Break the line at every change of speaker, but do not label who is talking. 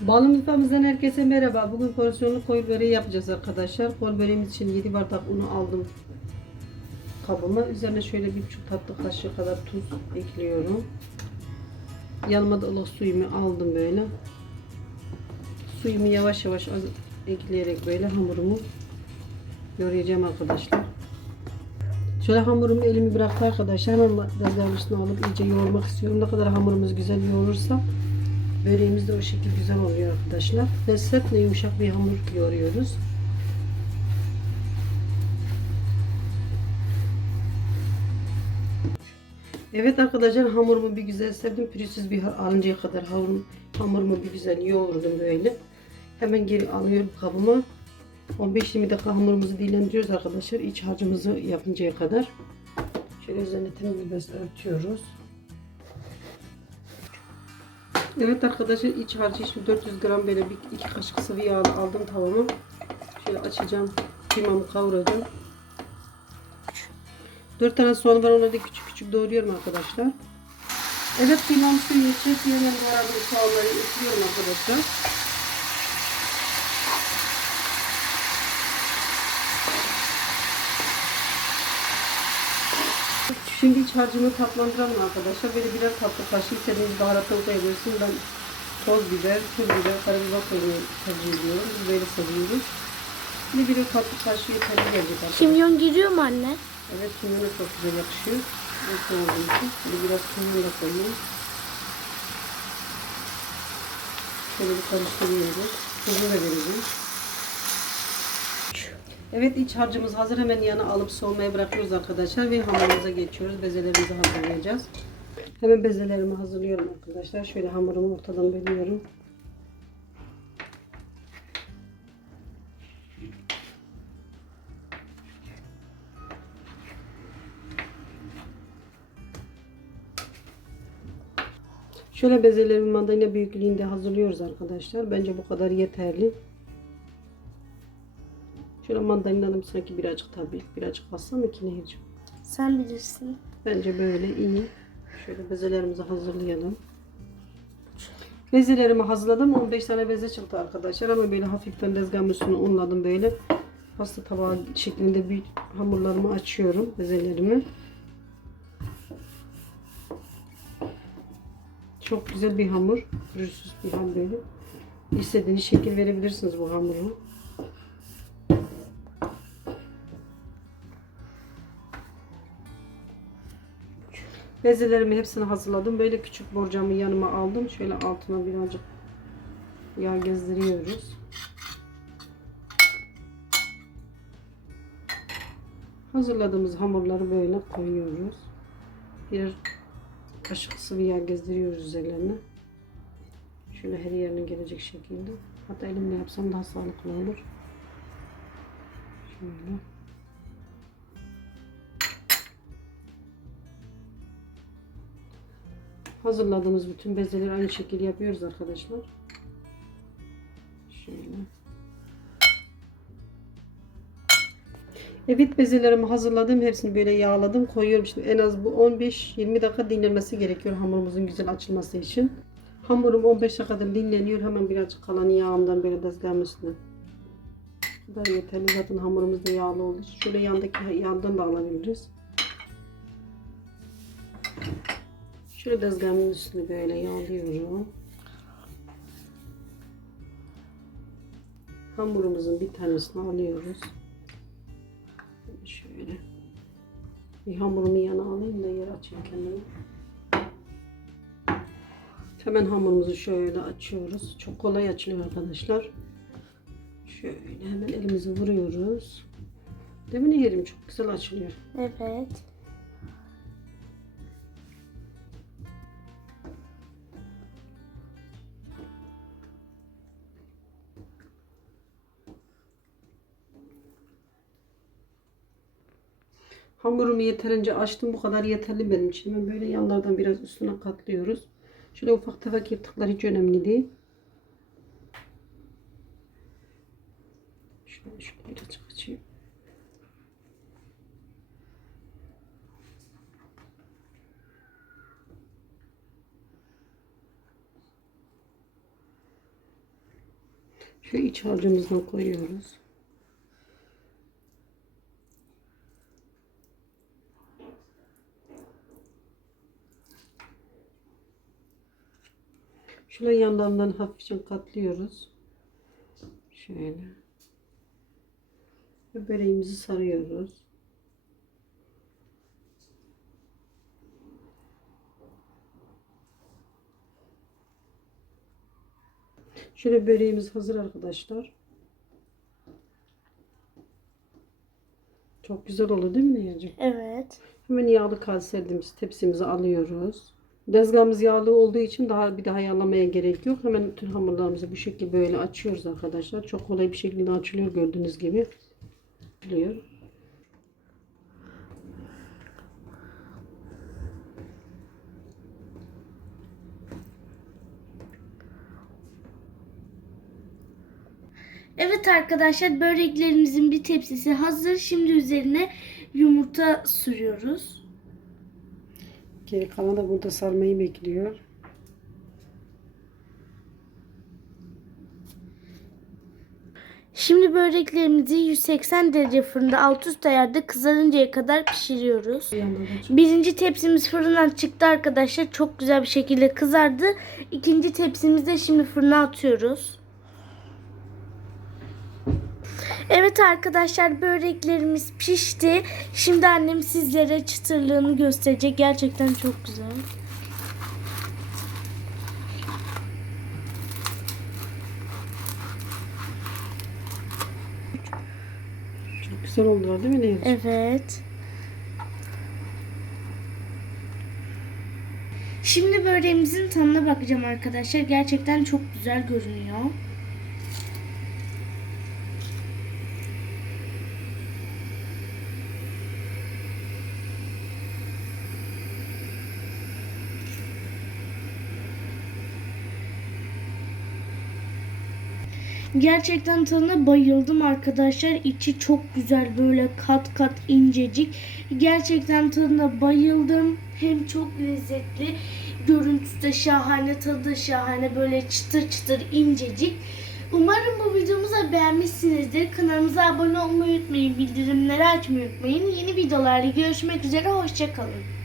Balon mutfağımızdan herkese merhaba. Bugün porsiyonlu koyu böreği yapacağız arkadaşlar. Kol böreğimiz için 7 bardak unu aldım kabıma. Üzerine şöyle bir buçuk tatlı kaşığı kadar tuz ekliyorum. Yanıma da ılık suyumu aldım böyle. Suyumu yavaş yavaş ekleyerek böyle hamurumu yoğuracağım arkadaşlar. Şöyle hamurumu elimi bıraktı arkadaşlar. Hemen üstüne alıp iyice yoğurmak istiyorum. Ne kadar hamurumuz güzel yoğurursa böreğimiz de o şekilde güzel oluyor arkadaşlar. Ve sertle yumuşak bir hamur yoğuruyoruz. Evet arkadaşlar hamurumu bir güzel serdim. Pürüzsüz bir alıncaya kadar hamurum, hamurumu bir güzel yoğurdum böyle. Hemen geri alıyorum kabıma. 15-20 dakika hamurumuzu dinlendiriyoruz arkadaşlar. İç harcımızı yapıncaya kadar. Şöyle üzerine temiz bir örtüyoruz. Evet arkadaşlar iç harcı için 400 gram böyle bir iki kaşık sıvı yağ aldım tavama. Şöyle açacağım. Kıymamı kavuracağım. 4 tane soğan var onları da küçük küçük doğruyorum arkadaşlar. Evet kıymamı suyunu çekiyorum. Ben doğradığım soğanları ekliyorum arkadaşlar. Şimdi iç harcımı tatlandıralım arkadaşlar. Böyle birer tatlı kaşığı istediğiniz baharatını koyabilirsiniz. Ben toz biber, pul biber, karabiber koymayı tercih ediyorum. Biz böyle seviyoruz. Bir birer tatlı kaşığı yeterli gelecek arkadaşlar.
Kimyon giriyor mu anne?
Evet kimyona çok güzel yakışıyor. Şimdi biraz kimyon da koyayım. Şöyle bir karıştırıyoruz. Tuzu da vereceğim. Evet iç harcımız hazır. Hemen yana alıp soğumaya bırakıyoruz arkadaşlar. Ve hamurumuza geçiyoruz. Bezelerimizi hazırlayacağız. Hemen bezelerimi hazırlıyorum arkadaşlar. Şöyle hamurumu ortadan bölüyorum. Şöyle bezelerimi mandalina büyüklüğünde hazırlıyoruz arkadaşlar. Bence bu kadar yeterli. Şöyle mandalina'nın sanki birazcık tabii birazcık bassam mı ki Nehir'cim?
Sen bilirsin.
Bence böyle iyi. Şöyle bezelerimizi hazırlayalım. Bezelerimi hazırladım. 15 tane beze çıktı arkadaşlar ama böyle hafiften tezgahın üstüne unladım böyle. Pasta tabağı şeklinde bir hamurlarımı açıyorum bezelerimi. Çok güzel bir hamur. Pürüzsüz bir hamur böyle. İstediğiniz şekil verebilirsiniz bu hamuru. Bezelerimi hepsini hazırladım. Böyle küçük borcamı yanıma aldım. Şöyle altına birazcık yağ gezdiriyoruz. Hazırladığımız hamurları böyle koyuyoruz. Bir kaşık sıvı yağ gezdiriyoruz üzerlerine. Şöyle her yerine gelecek şekilde. Hatta elimle yapsam daha sağlıklı olur. Şöyle. Hazırladığımız bütün bezeleri aynı şekilde yapıyoruz arkadaşlar. Şöyle. Evet bezelerimi hazırladım. Hepsini böyle yağladım. Koyuyorum. Şimdi en az bu 15-20 dakika dinlenmesi gerekiyor hamurumuzun güzel açılması için. Hamurum 15 dakikadır dinleniyor. Hemen birazcık kalan yağımdan böyle tezgahın üstüne. Bu da yeterli. Zaten hamurumuz da yağlı olur. Şöyle yandaki yandan da alabiliriz. Şöyle tezgahımın üstünü böyle yağlıyorum. Hamurumuzun bir tanesini alıyoruz. Şöyle. Bir hamurumu yana alayım da yer açayım kendime. Hemen hamurumuzu şöyle açıyoruz. Çok kolay açılıyor arkadaşlar. Şöyle hemen elimizi vuruyoruz. Değil mi? Çok güzel açılıyor.
Evet.
Hamurumu yeterince açtım. Bu kadar yeterli benim için. Ben böyle yanlardan biraz üstüne katlıyoruz. Şöyle ufak tefek yırtıklar hiç önemli değil. Şöyle, şöyle birazcık açayım. Şu iç harcımızdan koyuyoruz. Şöyle yanlarından hafifçe katlıyoruz. Şöyle. Ve böreğimizi sarıyoruz. Şöyle böreğimiz hazır arkadaşlar. Çok güzel oldu değil mi Niyacığım?
Evet.
Hemen yağlı kalserdiğimiz tepsimizi alıyoruz. Dezgahımız yağlı olduğu için daha bir daha yağlamaya gerek yok. Hemen bütün hamurlarımızı bu şekilde böyle açıyoruz arkadaşlar. Çok kolay bir şekilde açılıyor gördüğünüz gibi. Açılıyor.
Evet arkadaşlar böreklerimizin bir tepsisi hazır. Şimdi üzerine yumurta sürüyoruz.
Geri kalan da burada sarmayı bekliyor.
Şimdi böreklerimizi 180 derece fırında alt üst ayarda kızarıncaya kadar pişiriyoruz. Birinci tepsimiz fırından çıktı arkadaşlar. Çok güzel bir şekilde kızardı. İkinci tepsimizi de şimdi fırına atıyoruz. Evet arkadaşlar böreklerimiz pişti. Şimdi annem sizlere çıtırlığını gösterecek. Gerçekten çok güzel.
çok güzel oldular değil mi Niyacığım?
Evet. Şimdi böreğimizin tadına bakacağım arkadaşlar. Gerçekten çok güzel görünüyor. Gerçekten tadına bayıldım arkadaşlar. İçi çok güzel böyle kat kat incecik. Gerçekten tadına bayıldım. Hem çok lezzetli. Görüntüsü de şahane, tadı da şahane. Böyle çıtır çıtır incecik. Umarım bu videomuzu da beğenmişsinizdir. Kanalımıza abone olmayı unutmayın. Bildirimleri açmayı unutmayın. Yeni videolarla görüşmek üzere. Hoşçakalın.